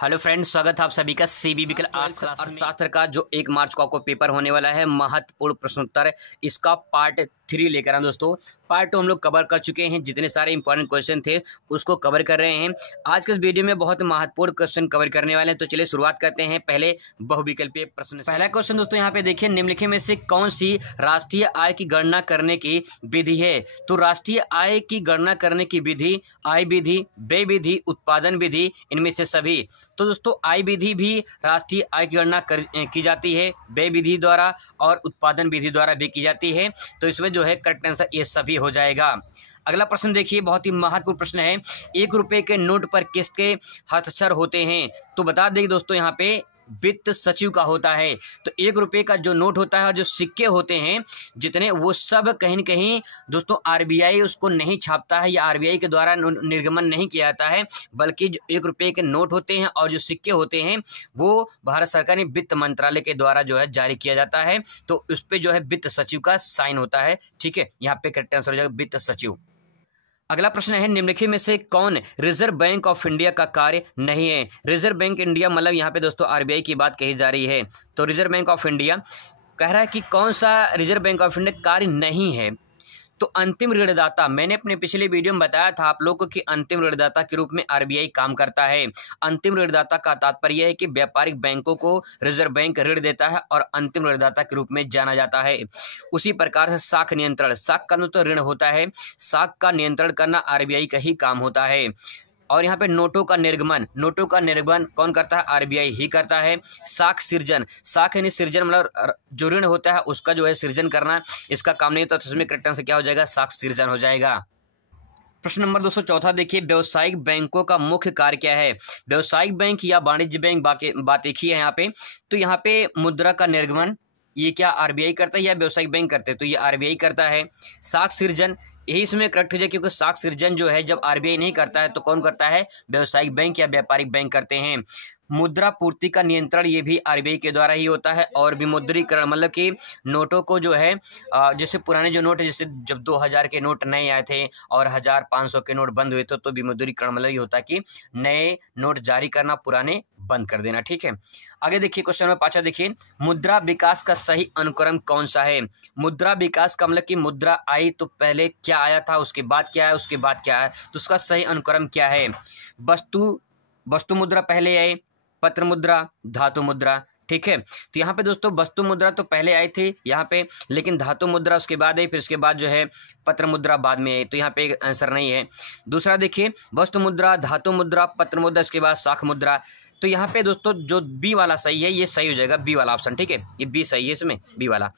Hello friends, स्वागत है आप सभी का सीबीबी के अर्थशास्त्र का जो 1 मार्च को आपको पेपर होने वाला है महत्वपूर्ण प्रश्नोत्तर, इसका पार्ट 3 लेकर आए दोस्तों। पार्ट 2 हम लोग कवर कर चुके हैं, जितने सारे इंपॉर्टेंट क्वेश्चन थे उसको कवर कर रहे हैं। आज के इस वीडियो में बहुत महत्वपूर्ण क्वेश्चन कवर करने वाले हैं, तो चलिए शुरुआत करते हैं पहले बहुविकल्पीय प्रश्न से। पहला क्वेश्चन दोस्तों यहाँ पे देखिए, निम्नलिखित में से कौन सी राष्ट्रीय आय की गणना करने की विधि है? तो राष्ट्रीय आय की गणना करने की विधि आय विधि, व्यय विधि, उत्पादन विधि, इनमें से सभी। तो दोस्तों आय विधि भी राष्ट्रीय आय की गणना की जाती है, व्यय विधि द्वारा और उत्पादन विधि द्वारा भी की जाती है। तो इसमें जो है करेक्ट आंसर ये सभी हो जाएगा। अगला प्रश्न देखिए, बहुत ही महत्वपूर्ण प्रश्न है। 1 रुपए के नोट पर किसके हस्ताक्षर होते हैं? तो बता दें दोस्तों यहाँ पे वित्त सचिव का होता है। तो 1 रुपए का जो नोट होता है और जो सिक्के होते हैं जितने, वो सब कहीं न कहीं दोस्तों आरबीआई उसको नहीं छापता है या आरबीआई के द्वारा निर्गमन नहीं किया जाता है, बल्कि जो 1 रुपए के नोट होते हैं और जो सिक्के होते हैं वो भारत सरकार ने वित्त मंत्रालय के द्वारा जो है जारी किया जाता है। तो उस पर जो है वित्त सचिव का साइन होता है। ठीक है, यहाँ पे करेक्ट आंसर हो जाएगा वित्त सचिव। अगला प्रश्न है, निम्नलिखित में से कौन रिजर्व बैंक ऑफ इंडिया का कार्य नहीं है? रिजर्व बैंक इंडिया मतलब यहाँ पे दोस्तों आरबीआई की बात कही जा रही है। तो रिजर्व बैंक ऑफ इंडिया कह रहा है कि कौन सा रिजर्व बैंक ऑफ इंडिया कार्य नहीं है? तो अंतिम ऋणदाता, मैंने अपने पिछले वीडियो में बताया था आप लोगों को कि अंतिम ऋणदाता के रूप में आरबीआई काम करता है। अंतिम ऋणदाता का तात्पर्य है कि व्यापारिक बैंकों को रिजर्व बैंक ऋण देता है और अंतिम ऋणदाता के रूप में जाना जाता है। उसी प्रकार से साख नियंत्रण, साख का तो ऋण होता है, साख का नियंत्रण करना आरबीआई का ही काम होता है। और यहाँ पे नोटों का निर्गमन कौन करता है? आरबीआई ही करता है। साख सृजन, साख यानी सृजन मतलब जो ऋण होता है उसका जो है सृजन करना, इसका काम नहीं होता। तो उसमें करेक्ट आंसर क्या हो जाएगा? साख सृजन हो जाएगा। प्रश्न नंबर 214 देखिए, व्यावसायिक बैंकों का मुख्य कार्य क्या है? व्यावसायिक बैंक या वाणिज्य बैंक बात एक ही है यहाँ पे। तो यहाँ पे मुद्रा का निर्गमन ये क्या आरबीआई करता है या व्यावसायिक बैंक करते हैं? तो ये आरबीआई करता है। साख सृजन यही इसमें करेक्ट हो जाए, क्योंकि साख सृजन जो है जब आरबीआई नहीं करता है तो कौन करता है? व्यावसायिक बैंक या व्यापारिक बैंक करते हैं। मुद्रा पूर्ति का नियंत्रण ये भी आरबीआई के द्वारा ही होता है। और विमुद्रीकरण मतलब कि नोटों को जो है जैसे पुराने जो नोट है, जैसे जब 2000 के नोट नए आए थे और 1000 500 के नोट बंद हुए थे, तो विमुद्रीकरण मतलब ये होता है कि नए नोट जारी करना, पुराने बंद कर देना। ठीक है, आगे देखिए क्वेश्चन नंबर 5 देखिए, मुद्रा विकास का सही अनुक्रम कौन सा है? मुद्रा विकास का मतलब कि मुद्रा आई तो पहले क्या आया था, उसके बाद क्या है, उसके बाद क्या है, तो उसका सही अनुक्रम क्या है? वस्तु मुद्रा पहले आई, पत्र मुद्रा, धातु मुद्रा। ठीक है, तो यहाँ पे दोस्तों वस्तु मुद्रा तो पहले आई थी यहाँ पे, लेकिन धातु मुद्रा उसके बाद आई, फिर उसके बाद जो है पत्र मुद्रा बाद में आई। तो यहाँ पे आंसर नहीं है। दूसरा देखिए, वस्तु मुद्रा, धातु मुद्रा, पत्र मुद्रा, उसके बाद साख मुद्रा। तो यहाँ पे दोस्तों जो बी वाला सही है, ये सही हो जाएगा, बी वाला ऑप्शन। ठीक है, ये बी सही है, इसमें बी वाला।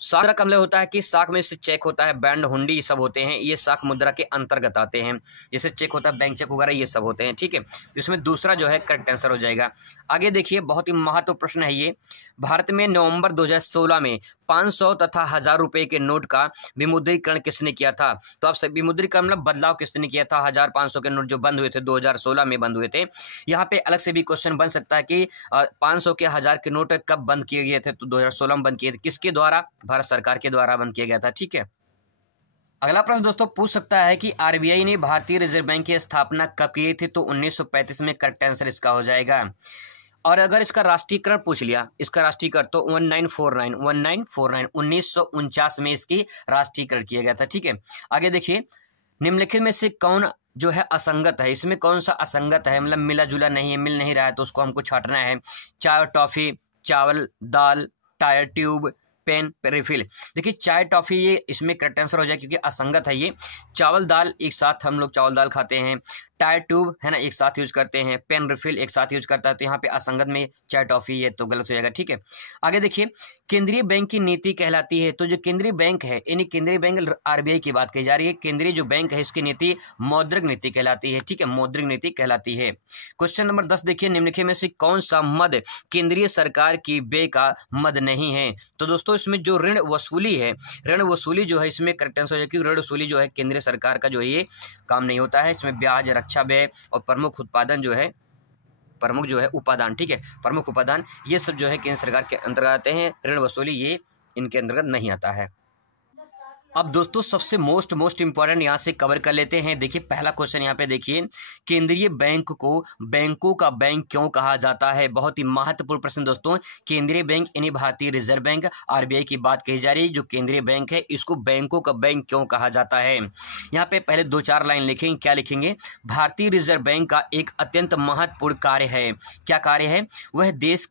साख मुद्रा का मतलब होता है कि साख में से चेक होता है, बैंड, हुंडी, ये सब होते हैं, ये साख मुद्रा के अंतर्गत आते हैं। जैसे चेक होता है, बैंक चेक वगैरह, ये सब होते हैं। ठीक है, इसमें दूसरा जो है करेक्ट आंसर हो जाएगा। आगे देखिए, बहुत ही महत्वपूर्ण प्रश्न है ये। भारत में नवंबर 2016 में 500 तथा 1000 रुपए के नोट का विमुद्रीकरण किसने किया था? तो आप विमुद्रीकरण मतलब बदलाव किसने किया था? 1000 500 के नोट जो बंद हुए थे 2016 में बंद हुए थे। यहाँ पे अलग से भी क्वेश्चन बन सकता है कि 500 के 1000 के नोट कब बंद किए गए थे? तो 2016 में बंद किए थे। किसके द्वारा? भारत सरकार के द्वारा बंद किया गया था। ठीक है, अगला प्रश्न दोस्तों पूछ सकता है कि आरबीआई ने भारतीय रिजर्व बैंक की स्थापना कब की थी? तो 1935 में करेक्ट आंसर इसका हो जाएगा। और अगर इसका राष्ट्रीयकरण पूछ लिया, इसका राष्ट्रीयकरण, तो 1949 1949 में इसकी राष्ट्रीयकरण किया गया था। ठीक है, आगे देखिए, निम्नलिखित में से कौन जो है असंगत है? इसमें कौन सा असंगत है, मतलब मिला जुला नहीं है, मिल नहीं रहा है, तो उसको हमको छांटना है। चाय और टॉफी, चावल दाल, टायर ट्यूब, पेन रिफिल। देखिए चाय टॉफी ये इसमें करेक्ट आंसर हो जाए, क्योंकि असंगत है ये। चावल दाल एक साथ हम लोग चावल दाल खाते हैं, टायर ट्यूब है ना एक साथ यूज करते हैं, पेन रिफिल एक साथ यूज करता है, तो यहाँ पे असंगत में चाय टॉफी ये तो गलत हो जाएगा। ठीक है, आगे देखिए, केंद्रीय बैंक की नीति कहलाती है। तो जो केंद्रीय बैंक है, यानी केंद्रीय बैंक आरबीआई की बात कही जा रही है, केंद्रीय जो बैंक है इसकी नीति मौद्रिक नीति कहलाती है। ठीक है, मौद्रिक नीति कहलाती है। क्वेश्चन नंबर 10 देखिए, निम्नलिखित में से कौन सा मद केंद्रीय सरकार की व्यय का मद नहीं है? तो दोस्तों इसमें जो ऋण वसूली है, ऋण वसूली जो है इसमें करेक्ट आंसर हो जाए, क्योंकि ऋण वसूली जो है केंद्रीय सरकार का जो है ये काम नहीं होता है। इसमें ब्याज, रक्षा व्यय और प्रमुख उत्पादन जो है, प्रमुख जो है उपादान, ठीक है, प्रमुख उपादान, ये सब जो है केंद्र सरकार के अंतर्गत आते हैं। ऋण वसूली ये इनके अंतर्गत नहीं आता है। अब दोस्तों सबसे मोस्ट इंपॉर्टेंट यहाँ से कवर कर लेते हैं। देखिए पहला क्वेश्चन यहाँ पे देखिए, केंद्रीय बैंक को बैंकों का बैंक क्यों कहा जाता है? बहुत ही महत्वपूर्ण प्रश्न दोस्तों। केंद्रीय बैंक यानी भारतीय रिजर्व बैंक, आरबीआई की बात कही जा रही है। जो केंद्रीय बैंक है इसको बैंकों का बैंक क्यों कहा जाता है? यहाँ पे पहले 2-4 लाइन लिखेंगे। क्या लिखेंगे? भारतीय रिजर्व बैंक का एक अत्यंत महत्वपूर्ण कार्य है। क्या कार्य है? वह देश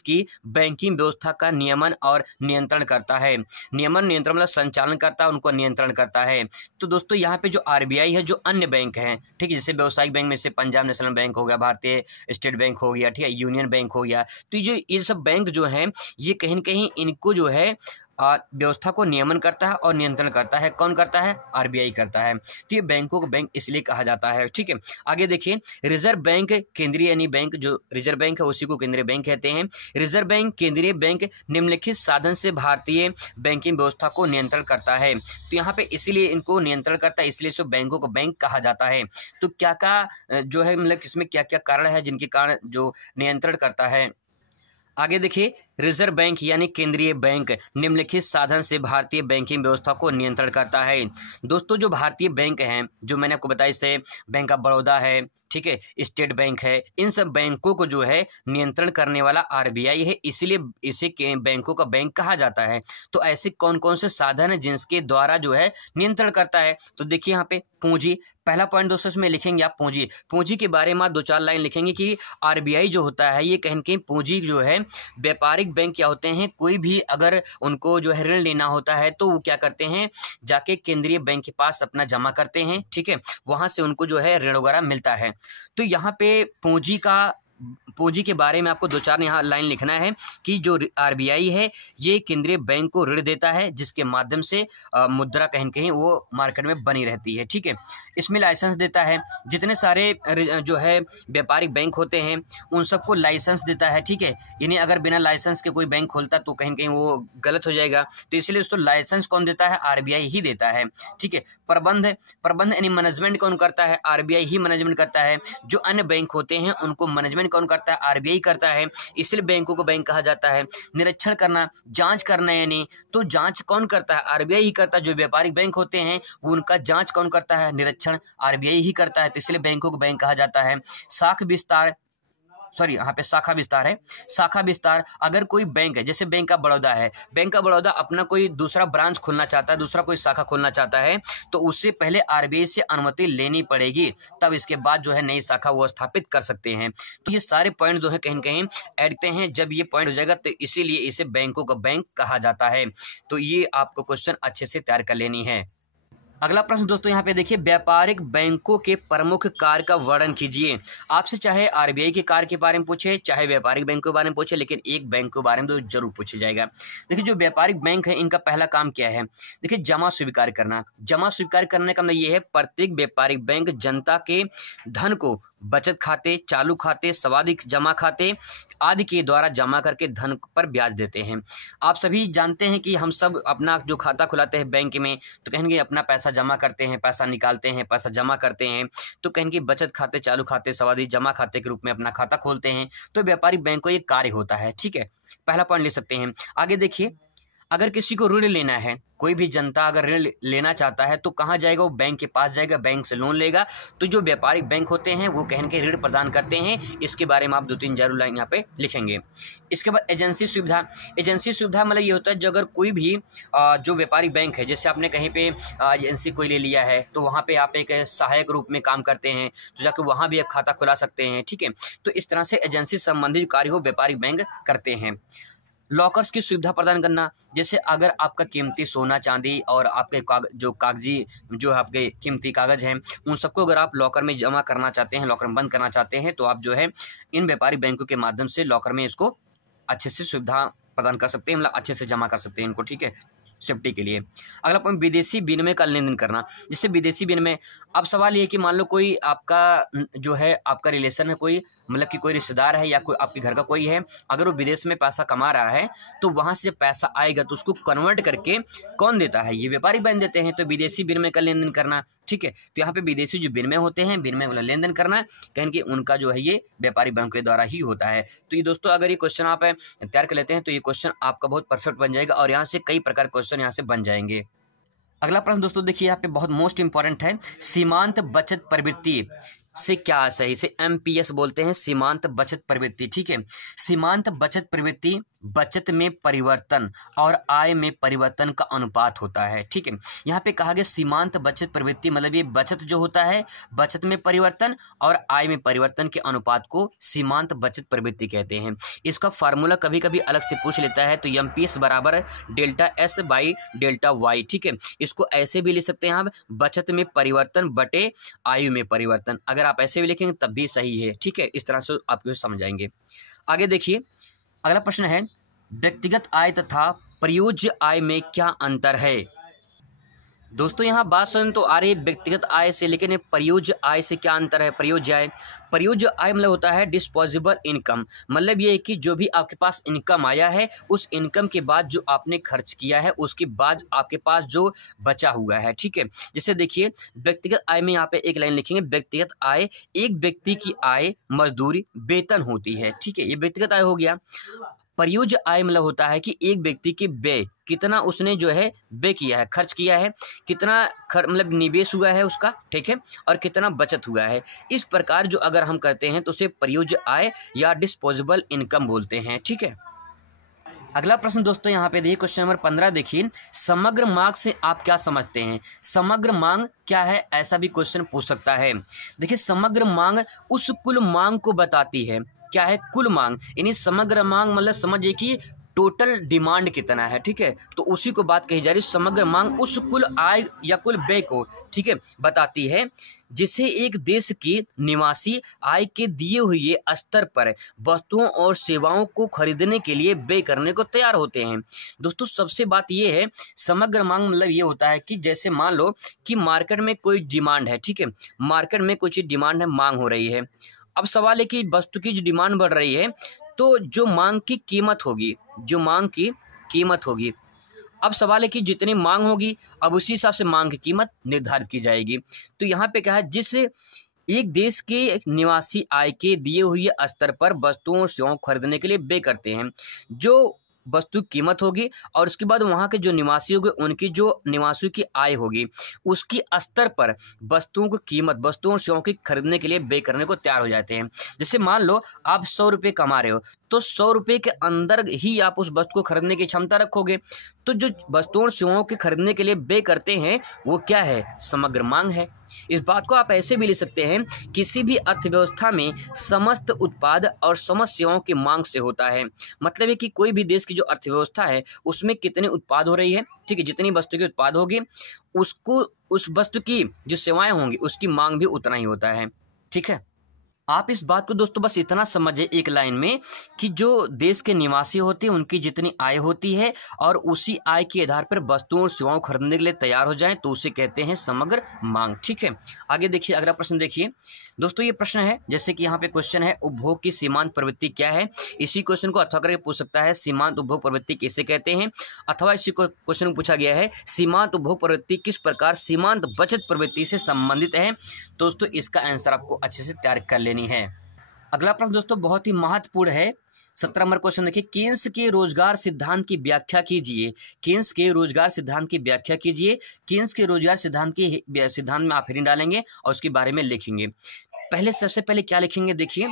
की बैंकिंग व्यवस्था का नियमन और नियंत्रण करता है। नियमन नियंत्रण मतलब संचालन करता है, उनको नियंत्रण करता है। तो दोस्तों यहाँ पे जो आरबीआई है, जो अन्य बैंक हैं, ठीक है, जैसे व्यवसायिक बैंक में से पंजाब नेशनल बैंक हो गया, भारतीय स्टेट बैंक हो गया, ठीक है, यूनियन बैंक हो गया, तो ये सब बैंक जो हैं ये कहीं न कहीं इनको जो है व्यवस्था को नियमन करता है और नियंत्रण करता है। कौन करता है? आरबीआई करता है। तो ये बैंकों को बैंक इसलिए कहा जाता है, ठीक है। आगे देखिए, रिजर्व बैंक केंद्रीय यानी बैंक, जो रिजर्व बैंक है उसी को केंद्रीय बैंक कहते हैं। रिजर्व बैंक केंद्रीय बैंक निम्नलिखित साधन से भारतीय बैंकिंग व्यवस्था को नियंत्रण करता है। तो यहाँ पे इसीलिए इनको नियंत्रण करता है, इसलिए इसको बैंकों को बैंक कहा जाता है। तो क्या क्या जो है मतलब इसमें क्या क्या कारण है जिनके कारण जो नियंत्रण करता है? आगे देखिए, रिजर्व बैंक यानी केंद्रीय बैंक निम्नलिखित साधन से भारतीय बैंकिंग व्यवस्था को नियंत्रण करता है। दोस्तों जो भारतीय बैंक हैं, जो मैंने आपको बताया, इससे बैंक ऑफ बड़ौदा है, ठीक है, स्टेट बैंक है, इन सब बैंकों को जो है नियंत्रण करने वाला आरबीआई है, इसलिए इसे बैंकों का बैंक कहा जाता है। तो ऐसे कौन कौन से साधन हैं जिनके द्वारा जो है नियंत्रण करता है? तो देखिए यहाँ पे पूंजी, पहला पॉइंट दोस्तों इसमें लिखेंगे आप पूंजी के बारे में 2-4 लाइन लिखेंगे कि आरबीआई जो होता है ये कहीं कहीं पूंजी जो है, व्यापारिक बैंक क्या होते हैं, कोई भी अगर उनको जो है ऋण लेना होता है तो वो क्या करते हैं, जाके केंद्रीय बैंक के पास अपना जमा करते हैं, ठीक है, वहां से उनको जो है ऋण वगैरह मिलता है। तो यहाँ पे पूंजी के बारे में आपको 2-4 यहाँ लाइन लिखना है कि जो आरबीआई है ये केंद्रीय बैंक को ऋण देता है, जिसके माध्यम से मुद्रा कहीं कहीं वो मार्केट में बनी रहती है, ठीक है। इसमें लाइसेंस देता है, जितने सारे जो है व्यापारिक बैंक होते हैं उन सबको लाइसेंस देता है, ठीक है। यानी अगर बिना लाइसेंस के कोई बैंक खोलता तो कहीं कहीं वो गलत हो जाएगा, तो इसलिए उसको लाइसेंस कौन देता है? आरबीआई ही देता है, ठीक है। प्रबंध यानी मैनेजमेंट कौन करता है? आरबीआई ही मैनेजमेंट करता है। जो अन्य बैंक होते हैं उनको मैनेजमेंट कौन करता है? आरबीआई करता है, इसलिए बैंकों को बैंक कहा जाता है। निरीक्षण करना, जांच करना, यानी तो जांच कौन करता है? आरबीआई ही करता है। जो व्यापारिक बैंक होते हैं उनका जांच कौन करता है? निरीक्षण आरबीआई ही करता है, तो इसलिए बैंकों को बैंक कहा जाता है। यहाँ पे शाखा विस्तार है। शाखा विस्तार, अगर कोई बैंक है, जैसे बैंक ऑफ बड़ौदा है, बैंक ऑफ बड़ौदा अपना कोई दूसरा ब्रांच खोलना चाहता है, दूसरा कोई शाखा खोलना चाहता है, तो उससे पहले आरबीआई से अनुमति लेनी पड़ेगी, तब इसके बाद जो है नई शाखा वो स्थापित कर सकते हैं। तो ये सारे पॉइंट जो है कहीं कहीं ऐड करते हैं। जब ये पॉइंट हो जाएगा तो इसीलिए इसे बैंकों का बैंक कहा जाता है। तो ये आपको क्वेश्चन अच्छे से तैयार कर लेनी है। अगला प्रश्न दोस्तों यहाँ पे देखिए, व्यापारिक बैंकों के प्रमुख कार्य का वर्णन कीजिए। आपसे चाहे आरबीआई के कार्य के बारे में पूछे, चाहे व्यापारिक बैंक के बारे में पूछे, लेकिन एक बैंक के बारे में तो जरूर पूछा जाएगा। देखिए जो व्यापारिक बैंक है इनका पहला काम क्या है? देखिए जमा स्वीकार करना। जमा स्वीकार करने का मतलब ये है, प्रत्येक व्यापारिक बैंक जनता के धन को बचत खाते, चालू खाते, सावधि जमा खाते आदि के द्वारा जमा करके धन पर ब्याज देते हैं। आप सभी जानते हैं कि हम सब अपना जो खाता खुलाते हैं बैंक में, तो कहेंगे अपना पैसा जमा करते हैं, पैसा निकालते हैं, पैसा जमा करते हैं, तो कहेंगे बचत खाते, चालू खाते, सावधि जमा खाते के रूप में अपना खाता खोलते हैं। तो व्यापारिक बैंक को ये कार्य होता है, ठीक है, पहला पॉइंट ले सकते हैं। आगे देखिए, अगर किसी को ऋण लेना है, कोई भी जनता अगर ऋण लेना चाहता है तो कहाँ जाएगा? वो बैंक के पास जाएगा, बैंक से लोन लेगा। तो जो व्यापारिक बैंक होते हैं वो कहीं के ऋण प्रदान करते हैं। इसके बारे में आप 2-3 जरूर लाइन यहाँ पे लिखेंगे। इसके बाद एजेंसी सुविधा। एजेंसी सुविधा मतलब ये होता है, जो अगर कोई भी जो व्यापारिक बैंक है, जैसे आपने कहीं पे एजेंसी कोई ले लिया है तो वहाँ पे आप एक सहायक रूप में काम करते हैं, तो जाकर वहाँ भी एक खाता खुला सकते हैं, ठीक है। तो इस तरह से एजेंसी संबंधित कार्य हो व्यापारिक बैंक करते हैं। लॉकर्स की सुविधा प्रदान करना, जैसे अगर आपका कीमती सोना चांदी और आपके कागजी जो आपके कीमती कागज हैं उन सबको अगर आप लॉकर में जमा करना चाहते हैं, लॉकर में बंद करना चाहते हैं, तो आप जो है इन व्यापारिक बैंकों के माध्यम से लॉकर में इसको अच्छे से सुविधा प्रदान कर सकते हैं, मतलब अच्छे से जमा कर सकते हैं इनको, ठीक है, सेफ्टी के लिए। अगला पॉइंट, विदेशी विनिमय का लेन देन करना। जिससे विदेशी विनिमय, अब सवाल ये है कि मान लो कोई आपका जो है आपका रिलेशन है, कोई मतलब कि कोई रिश्तेदार है या कोई आपके घर का कोई है, अगर वो विदेश में पैसा कमा रहा है तो वहां से पैसा आएगा तो उसको कन्वर्ट करके कौन देता है? ये व्यापारिक बैंक देते हैं। तो विदेशी विनिमय का लेन देन करना, ठीक है। तो यहाँ पे विदेशी जो विनिमय होते हैं, विनिमय वाला लेन देन करना, कहें कि उनका जो है ये व्यापारिक बैंक के द्वारा ही होता है। तो ये दोस्तों अगर ये क्वेश्चन आप तैयार कर लेते हैं तो ये क्वेश्चन आपका बहुत परफेक्ट बन जाएगा और यहाँ से कई प्रकार क्वेश्चन यहाँ से बन जाएंगे। अगला प्रश्न दोस्तों देखिए यहाँ पे बहुत मोस्ट इंपॉर्टेंट है, सीमांत बचत प्रवृत्ति से क्या सही से एमपीएस बोलते हैं, सीमांत बचत प्रवृत्ति। ठीक है, सीमांत बचत प्रवृत्ति बचत में परिवर्तन और आय में परिवर्तन का अनुपात होता है। ठीक है, यहाँ पे कहा गया सीमांत बचत प्रवृत्ति मतलब ये बचत जो होता है, बचत में परिवर्तन और आय में परिवर्तन के अनुपात को सीमांत बचत प्रवृत्ति कहते हैं। इसका फार्मूला कभी कभी अलग से पूछ लेता है, तो एमपीएस बराबर delta S by delta Y. ठीक है, इसको ऐसे भी लिख सकते हैं आप, बचत में परिवर्तन बटे आयु में परिवर्तन। अगर आप ऐसे भी लिखेंगे तब भी सही है। ठीक है, इस तरह से आपको समझाएंगे। आगे देखिए अगला प्रश्न है, व्यक्तिगत आय तथा प्रयोज्य आय में क्या अंतर है। दोस्तों यहाँ बात सुन तो आ रही है व्यक्तिगत आय से, लेकिन ये प्रयोज्य आय से क्या अंतर है। प्रयोज्य आय मतलब होता है डिस्पोजेबल इनकम, मतलब ये है कि जो भी आपके पास इनकम आया है उस इनकम के बाद जो आपने खर्च किया है उसके बाद आपके पास जो बचा हुआ है। ठीक है, जैसे देखिए व्यक्तिगत आय में यहाँ पे एक लाइन लिखेंगे, व्यक्तिगत आय एक व्यक्ति की आय मजदूरी वेतन होती है। ठीक है, ये व्यक्तिगत आय हो गया। प्रयोज्य आय मतलब होता है कि एक व्यक्ति के व्यय कितना उसने जो है व्यय किया है, खर्च किया है, कितना मतलब निवेश हुआ है उसका। ठीक है, और कितना बचत हुआ है। इस प्रकार जो अगर हम करते हैं तो उसे प्रयोज्य आय या डिस्पोजेबल इनकम बोलते हैं। ठीक है, अगला प्रश्न दोस्तों यहाँ पे देखिए क्वेश्चन नंबर 15 देखिए, समग्र मांग से आप क्या समझते हैं। समग्र मांग क्या है, ऐसा भी क्वेश्चन पूछ सकता है। देखिए समग्र मांग उस कुल मांग को बताती है। क्या है, कुल मांग, यानी समग्र मांग मतलब समझिए कि टोटल डिमांड कितना है। ठीक है, तो उसी को बात कही जा रही है। समग्र मांग उस कुल आय या कुल व्यय को, ठीक है, बताती है जिसे एक देश के निवासी आय के दिए हुए स्तर पर वस्तुओं और सेवाओं को खरीदने के लिए व्यय करने को तैयार होते हैं। दोस्तों सबसे बात ये है, समग्र मांग मतलब ये होता है कि जैसे मान लो कि मार्केट में कोई डिमांड है। ठीक है, मार्केट में कोई चीज डिमांड है, मांग हो रही है। अब सवाल है कि वस्तु की जो डिमांड बढ़ रही है तो जो मांग की कीमत होगी, जो मांग की कीमत होगी, अब सवाल है कि जितनी मांग होगी अब उसी हिसाब से मांग की कीमत निर्धारित की जाएगी। तो यहाँ पे क्या है, जिस एक देश के निवासी आय के दिए हुए स्तर पर वस्तुओं और सेवाओं खरीदने के लिए व्यय करते हैं, जो वस्तु कीमत होगी और उसके बाद वहाँ के जो निवासी होंगे उनकी जो निवासियों की आय होगी उसकी स्तर पर वस्तुओं की कीमत, वस्तुओं और सेवाओं की खरीदने के लिए व्यय करने को तैयार हो जाते हैं। जैसे मान लो आप 100 रुपये कमा रहे हो तो 100 रुपये के अंदर ही आप उस वस्तु को खरीदने की क्षमता रखोगे। तो जो वस्तुओं और सेवाओं के खरीदने के लिए व्यय करते हैं वो क्या है, समग्र मांग है। इस बात को आप ऐसे भी लिख सकते हैं, किसी भी अर्थव्यवस्था में समस्त उत्पाद और समस्त सेवाओं की मांग से होता है। मतलब है कि कोई भी देश की जो अर्थव्यवस्था है उसमें कितने उत्पाद हो रही है, ठीक है, जितनी वस्तु के उत्पाद होगी उसको उस वस्तु की जो सेवाएं होंगी उसकी मांग भी उतना ही होता है। ठीक है, आप इस बात को दोस्तों बस इतना समझे एक लाइन में कि जो देश के निवासी होते हैं उनकी जितनी आय होती है और उसी आय के आधार पर वस्तुओं और सेवाओं खरीदने के लिए तैयार हो जाएं तो उसे कहते हैं समग्र मांग। ठीक है, आगे देखिए अगला प्रश्न देखिए दोस्तों, ये प्रश्न है जैसे कि यहाँ पे क्वेश्चन है उपभोग की सीमांत प्रवृत्ति क्या है। इसी क्वेश्चन को अथवा करके पूछ सकता है, सीमांत उपभोग प्रवृत्ति किसे कहते हैं, अथवा इसी क्वेश्चन में पूछा गया है सीमांत उपभोग प्रवृत्ति किस प्रकार सीमांत बचत प्रवृत्ति से संबंधित है। दोस्तों इसका आंसर आपको अच्छे से तैयार कर लेनी है। अगला प्रश्न दोस्तों बहुत ही महत्वपूर्ण है, 17 नंबर क्वेश्चन देखिए, केन्स के रोजगार सिद्धांत की व्याख्या कीजिए। केन्स के रोजगार सिद्धांत की व्याख्या कीजिए। केन्स के रोजगार सिद्धांत के सिद्धांत में आप हेडिंग डालेंगे और उसके बारे में लिखेंगे। पहले सबसे पहले क्या लिखेंगे, देखिए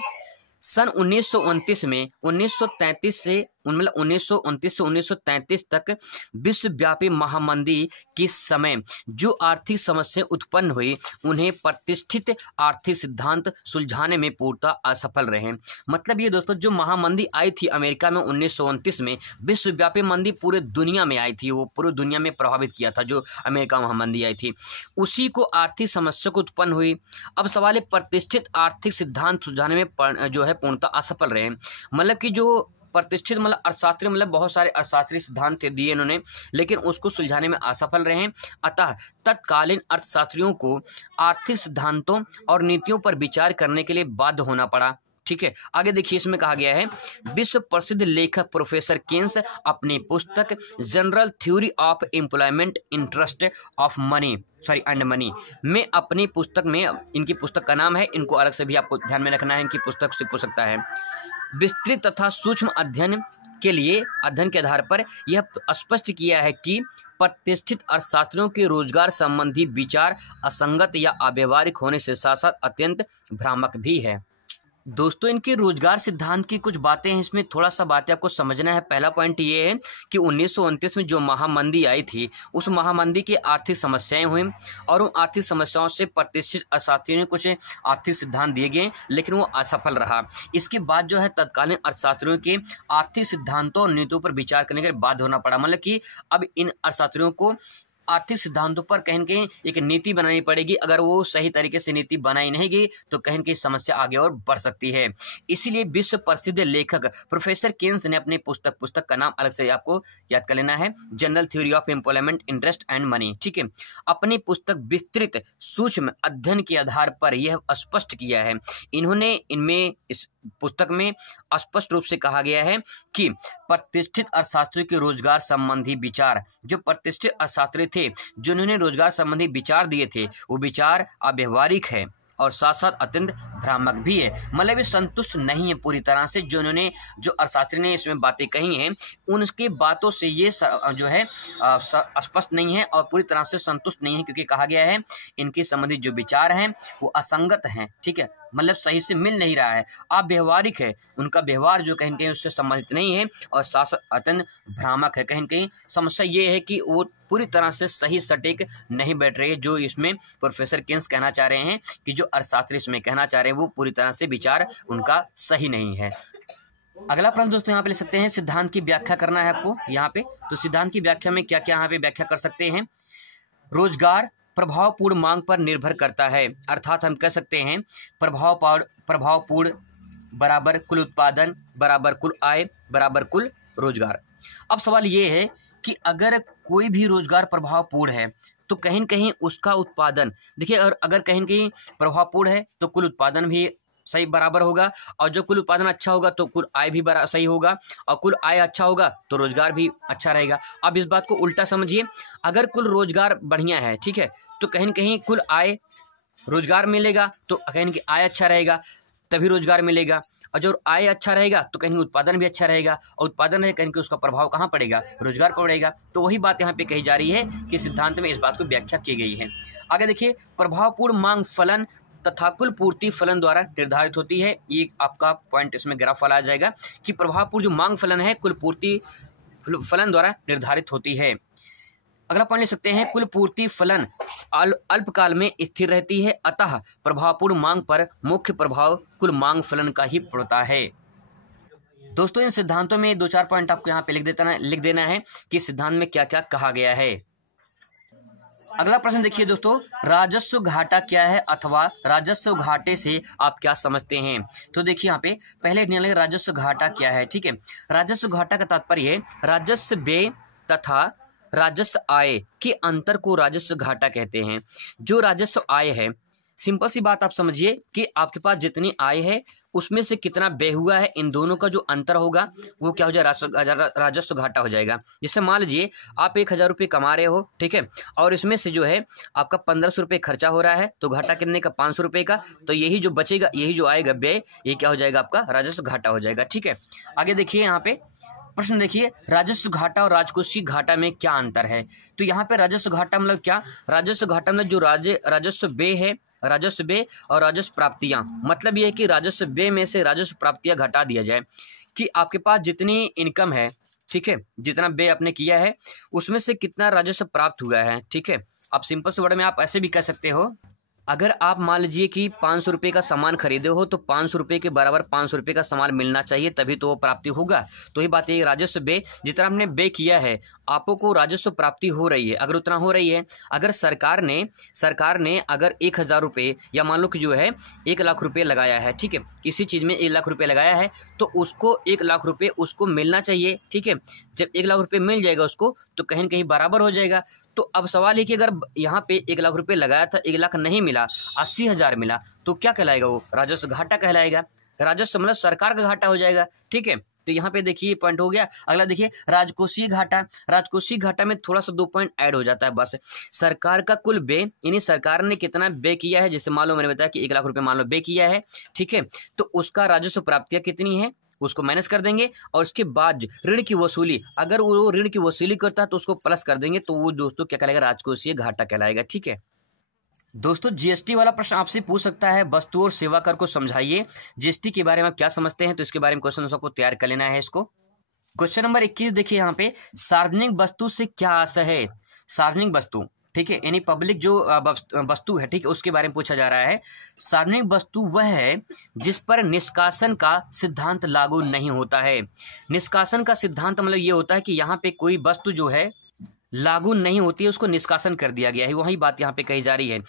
सन 1929 में 1933 से 1933 तक विश्वव्यापी महामंदी के समय जो आर्थिक समस्याएं उत्पन्न हुई उन्हें प्रतिष्ठित आर्थिक सिद्धांत सुलझाने में पूर्णतः असफल रहे। मतलब ये दोस्तों जो महामंदी आई थी अमेरिका में 1929 में, विश्वव्यापी मंदी पूरे दुनिया में आई थी, वो पूरी दुनिया में प्रभावित किया था जो अमेरिका महामंदी आई थी, उसी को आर्थिक समस्या को उत्पन्न हुई। अब सवाल है प्रतिष्ठित आर्थिक सिद्धांत सुलझाने में जो है पूर्णतः असफल रहे। मतलब कि जो प्रतिष्ठित मतलब अर्थशास्त्री मतलब बहुत सारे अर्थशास्त्री सिद्धांत दिए इन्होंने, लेकिन उसको सुलझाने में असफल रहे। अतः तत्कालीन अर्थशास्त्रियों को आर्थिक सिद्धांतों और नीतियों पर विचार करने के लिए बाध्य होना पड़ा। ठीक है, आगे देखिए इसमें कहा गया है विश्व प्रसिद्ध लेखक प्रोफेसर केन्स अपनी पुस्तक general theory of employment interest of money and money में अपनी पुस्तक में, इनकी पुस्तक का नाम है, इनको अलग से भी आपको ध्यान में रखना है, इनकी पुस्तक से पूछ सकता है, विस्तृत तथा सूक्ष्म अध्ययन के आधार पर यह स्पष्ट किया है कि प्रतिष्ठित अर्थशास्त्रियों के रोजगार संबंधी विचार असंगत या अव्यवहारिक होने से साथ साथ अत्यंत भ्रामक भी है। दोस्तों इनके रोजगार सिद्धांत की कुछ बातें हैं, इसमें थोड़ा सा बातें आपको समझना है। पहला पॉइंट ये है कि 1929 में जो महामंदी आई थी, उस महामंदी की आर्थिक समस्याएं हुई और उन आर्थिक समस्याओं से प्रतिष्ठित अर्थशास्त्रियों ने कुछ आर्थिक सिद्धांत दिए गए, लेकिन वो असफल रहा। इसके बाद जो है तत्कालीन अर्थशास्त्रियों के आर्थिक सिद्धांतों और नीतियों पर विचार करने के लिए बाध्य होना पड़ा। मतलब कि अब इन अर्थशास्त्रियों को आर्थिक सिद्धांतों पर कहीं न कहीं एक नीति बनानी पड़ेगी। अगर वो सही तरीके से नीति बनाई नहीं गई तो कहीं न कहीं समस्या आगे और बढ़ सकती है। इसीलिए विश्व प्रसिद्ध लेखक प्रोफेसर केन्स ने अपनी पुस्तक का नाम अलग से आपको याद कर लेना है, general theory of employment, interest and money, ठीक है। अपनी पुस्तक विस्तृत सूक्ष्म अध्ययन के आधार पर यह स्पष्ट किया है। इन्होंने इनमें इस पुस्तक में स्पष्ट रूप से कहा गया है कि प्रतिष्ठित अर्थशास्त्रियों के रोजगार संबंधी विचार, जो प्रतिष्ठित अर्थशास्त्री थे जिन्होंने रोजगार संबंधी विचार दिए थे, वो विचार अव्यवहारिक है और साथ साथ अत्यंत भ्रामक भी है। मतलब ये संतुष्ट नहीं है पूरी तरह से। जो अर्थशास्त्री ने इसमें बातें कही हैं, उनकी बातों से ये जो है स्पष्ट नहीं है और पूरी तरह से संतुष्ट नहीं है, क्योंकि कहा गया है इनके संबंधित जो विचार हैं वो असंगत हैं, ठीक है। मतलब सही से मिल नहीं रहा है, अव्यवहारिक है, उनका व्यवहार जो कहीं न कहीं उससे संबंधित नहीं है और साथ साथ अत्यंत भ्रामक है। कहीं न कहीं समस्या ये है कि वो पूरी तरह से सही सटीक नहीं बैठ रही है। जो इसमें प्रोफेसर केन्स कहना चाह रहे हैं कि जो अर्थशास्त्री इसमें कहना चाह रहे हैं वो पूरी तरह से विचार उनका सही नहीं है। अगला प्रश्न दोस्तों यहाँ पे ले सकते हैं, सिद्धांत की व्याख्या करना है आपको यहाँ पे। तो सिद्धांत की व्याख्या में क्या क्या यहाँ पे व्याख्या कर सकते हैं? रोजगार प्रभावपूर्ण मांग पर निर्भर करता है, अर्थात हम कह सकते हैं प्रभावपूर्ण बराबर कुल उत्पादन बराबर कुल आय बराबर कुल रोजगार। अब सवाल ये है कि अगर कोई भी रोजगार प्रभावपूर्ण है तो कहीं न कहीं उसका उत्पादन, देखिए अगर कहीं न कहीं प्रभावपूर्ण है तो कुल उत्पादन भी सही बराबर होगा, और जो कुल उत्पादन अच्छा होगा तो कुल आय भी सही होगा, और कुल आय अच्छा होगा तो रोजगार भी अच्छा रहेगा। अब इस बात को उल्टा समझिए, अगर कुल रोजगार बढ़िया है, ठीक है, तो कहीं न कहीं कुल आय रोजगार मिलेगा तो कहीं न कहीं आय अच्छा रहेगा तभी रोजगार मिलेगा, और जो आय अच्छा रहेगा तो कहीं उत्पादन भी अच्छा रहेगा, और उत्पादन है कहीं उसका प्रभाव कहाँ पड़ेगा? रोजगार पर पड़ेगा। तो वही बात यहाँ पे कही जा रही है कि सिद्धांत में इस बात को व्याख्या की गई है। आगे देखिए, प्रभावपूर्ण मांग फलन तथा कुल पूर्ति फलन द्वारा निर्धारित होती है। ये आपका पॉइंट इसमें ग्राफ वाला आ जाएगा कि प्रभावपूर्ण जो मांग फलन है कुल पूर्ति फलन द्वारा निर्धारित होती है। अगला पॉइंट ले सकते हैं, कुल पूर्ति फलन अल्पकाल में स्थिर रहती है, अतः प्रभावपूर्ण मांग पर मुख्य प्रभाव कुल मांग फलन का ही पड़ता है। दोस्तों इन सिद्धांतों में 2-4 पॉइंट आपको यहाँ पे लिख देना है कि सिद्धांत में क्या क्या कहा गया है। अगला प्रश्न देखिए दोस्तों, राजस्व घाटा क्या है अथवा राजस्व घाटे से आप क्या समझते हैं? तो देखिए यहाँ पे पहले निकलेगा राजस्व घाटा क्या है, ठीक है। राजस्व घाटा का तात्पर्य राजस्व व्यय तथा राजस्व आय के अंतर को राजस्व घाटा कहते हैं। जो राजस्व आय है, सिंपल सी बात आप समझिए कि आपके पास जितनी आय है उसमें से कितना व्यय हुआ है, इन दोनों का जो अंतर होगा वो क्या हो जाएगा? राजस्व घाटा हो जाएगा। जैसे मान लीजिए आप 1000 रुपये कमा रहे हो, ठीक है, और इसमें से जो है आपका 1500 रुपये खर्चा हो रहा है, तो घाटा कितने का? 500 रुपये का। तो यही जो बचेगा, यही जो आएगा व्यय, ये क्या हो जाएगा? आपका राजस्व घाटा हो जाएगा, ठीक है। आगे देखिए यहाँ पे प्रश्न देखिए, राजस्व घाटा और राजकोषीय घाटा में क्या अंतर है? तो यहाँ पे राजस्व घाटा मतलब क्या? राजस्व घाटा में जो राजस्व व्यय है, राजस्व व्यय और राजस्व प्राप्तियां, मतलब ये है कि राजस्व व्यय में से राजस्व प्राप्तियां घटा दिया जाए कि आपके पास जितनी इनकम है, ठीक है, जितना व्यय आपने किया है उसमें से कितना राजस्व प्राप्त हुआ है, ठीक है। अब सिंपल से वर्ड में आप ऐसे भी कह सकते हो, अगर आप मान लीजिए कि 500 रुपये का सामान खरीदे हो तो 500 रुपये के बराबर 500 रुपये का सामान मिलना चाहिए, तभी तो वो प्राप्ति होगा। तो ये बात है, राजस्व व्यय जितना आपने व्यय किया है आपको राजस्व प्राप्ति हो रही है, अगर उतना हो रही है। अगर सरकार ने अगर 1000 रुपये या मान लो कि जो है 1 लाख रुपये लगाया है, ठीक है, किसी चीज़ में 1 लाख रुपये लगाया है तो उसको 1 लाख रुपये उसको मिलना चाहिए, ठीक है। जब 1 लाख रुपये मिल जाएगा उसको तो कहीं न कहीं बराबर हो जाएगा। तो अब सवाल है कि अगर यहाँ पे 1 लाख रुपये लगाया था, 1 लाख नहीं मिला, 80,000 मिला, तो क्या कहलाएगा? वो राजस्व घाटा कहलाएगा। राजस्व मतलब सरकार का घाटा हो जाएगा, ठीक है। तो यहाँ पे देखिए पॉइंट हो गया। अगला देखिए राजकोषीय घाटा। राजकोषीय घाटा में थोड़ा सा 2 पॉइंट ऐड हो जाता है बस। सरकार का कुल व्यय, यानी सरकार ने कितना व्यय किया है, जैसे मान लो मैंने बताया कि 1 लाख रुपये मान लो व्यय किया है, ठीक है, तो उसका राजस्व प्राप्तियां कितनी है, उसको माइनस कर देंगे और उसके बाद ऋण की वसूली, अगर वो ऋण की वसूली करता है तो उसको प्लस कर देंगे, तो वो दोस्तों क्या कहलाएगा, राजकोषीय घाटा कहलाएगा। ठीक है दोस्तों, जीएसटी वाला प्रश्न आपसे पूछ सकता है, वस्तु और सेवा कर को समझाइए। जीएसटी के बारे में आप क्या समझते हैं, तो इसके बारे में क्वेश्चन सबको तैयार कर लेना है। इसको क्वेश्चन नंबर 21 देखिए यहाँ पे, सार्वजनिक वस्तु से क्या आशय है। सार्वजनिक वस्तु, ठीक है, यानी पब्लिक जो वस्तु है, ठीक है, उसके बारे में पूछा जा रहा है। सार्वजनिक वस्तु वह है जिस पर निष्कासन का सिद्धांत लागू नहीं होता है। निष्कासन का सिद्धांत मतलब ये होता है कि यहाँ पे कोई वस्तु जो है लागू नहीं होती है, उसको निष्कासन कर दिया गया है, वही बात यहाँ पे कही जा रही है।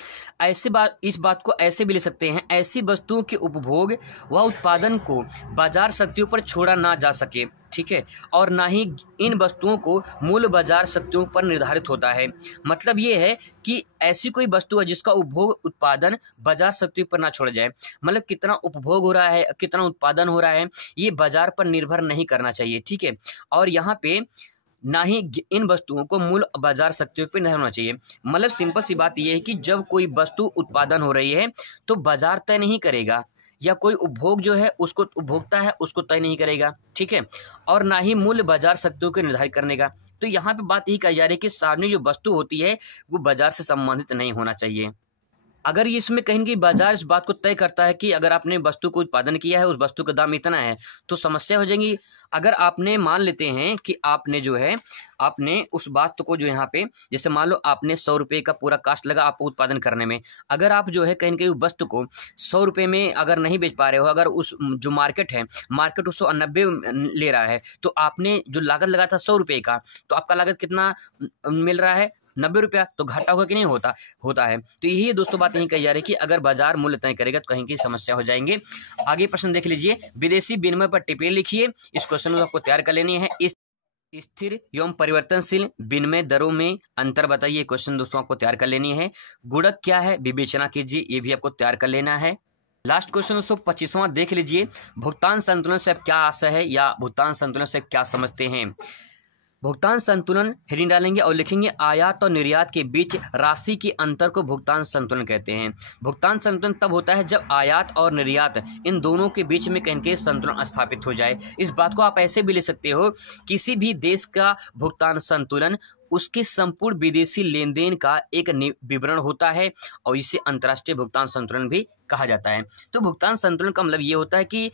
ऐसे बात, इस बात को ऐसे भी ले सकते हैं, ऐसी वस्तुओं के उपभोग व उत्पादन को बाजार शक्तियों पर छोड़ा ना जा सके, ठीक है, और ना ही इन वस्तुओं को मूल बाजार शक्तियों पर निर्धारित होता है। मतलब ये है कि ऐसी कोई वस्तु है जिसका उपभोग उत्पादन बाजार शक्तियों पर ना छोड़ा जाए, मतलब कितना उपभोग हो रहा है, कितना उत्पादन हो रहा है, ये बाजार पर निर्भर नहीं करना चाहिए। ठीक है, और यहाँ पे ना ही इन वस्तुओं को मूल बाजार शक्तियों पर नहीं होना चाहिए। मतलब सिंपल सी बात यह है कि जब कोई वस्तु उत्पादन हो रही है तो बाजार तय नहीं करेगा, या कोई उपभोग जो है उसको उपभोक्ता है उसको तय नहीं करेगा, ठीक है, और ना ही मूल्य बाजार शक्तियों को निर्धारित करने का। तो यहाँ पे बात यही कही जा रही है कि सार्वजनिक जो वस्तु होती है वो बाजार से संबंधित नहीं होना चाहिए। अगर ये इसमें कहीं कि बाजार इस बात को तय करता है कि अगर आपने वस्तु को उत्पादन किया है, उस वस्तु का दाम इतना है, तो समस्या हो जाएगी। अगर आपने मान लेते हैं कि आपने जो है आपने उस वस्तु को जो यहाँ पे, जैसे मान लो आपने 100 रुपये का पूरा कास्ट लगा आपको उत्पादन करने में, अगर आप जो है कहीं न कहीं वस्तु को 100 रुपये में अगर नहीं बेच पा रहे हो, अगर उस जो मार्केट है, मार्केट उसको 90 ले रहा है, तो आपने जो लागत लगा था 100 रुपये का, तो आपका लागत कितना मिल रहा है, 90 रुपया, तो घाटा होगा कि नहीं होता है। तो यही दोस्तों बात यही कही जा रही है कि अगर बाजार मूल्य तय करेगा तो कहीं की समस्या हो जाएंगे। आगे प्रश्न देख लीजिए, विदेशी विनिमय पर टिप्पणी लिखिए। इस क्वेश्चन को आपको तैयार कर लेनी है। इस स्थिर एवं परिवर्तनशील विनिमय दरों में अंतर बताइए, क्वेश्चन दोस्तों आपको तैयार कर लेनी है। गुणक क्या है विवेचना कीजिए, ये भी आपको तैयार कर लेना है। लास्ट क्वेश्चन दोस्तों 25वां देख लीजिए, भुगतान संतुलन से क्या आशय है या भुगतान संतुलन से क्या समझते हैं। भुगतान संतुलन हेडिंग डालेंगे और लिखेंगे आयात और निर्यात के बीच राशि के अंतर को भुगतान संतुलन कहते हैं। भुगतान संतुलन तब होता है जब आयात और निर्यात इन दोनों के बीच में कहीं के संतुलन स्थापित हो जाए। इस बात को आप ऐसे भी ले सकते हो, किसी भी देश का भुगतान संतुलन उसके संपूर्ण विदेशी लेन देन का एक विवरण होता है और इसे अंतर्राष्ट्रीय भुगतान संतुलन भी कहा जाता है। तो भुगतान संतुलन का मतलब ये होता है कि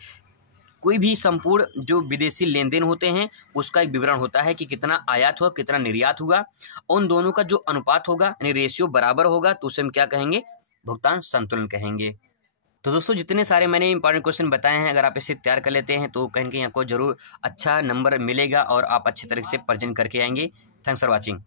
कोई भी संपूर्ण जो विदेशी लेन देन होते हैं उसका एक विवरण होता है कि कितना आयात हुआ कितना निर्यात हुआ, उन दोनों का जो अनुपात होगा यानी रेशियो बराबर होगा तो उसे हम क्या कहेंगे, भुगतान संतुलन कहेंगे। तो दोस्तों जितने सारे मैंने इंपॉर्टेंट क्वेश्चन बताए हैं, अगर आप इसे तैयार कर लेते हैं तो कहीं ना कहीं आपको जरूर अच्छा नंबर मिलेगा और आप अच्छे तरीके से प्रेजेंट करके आएंगे। Thanks for watching.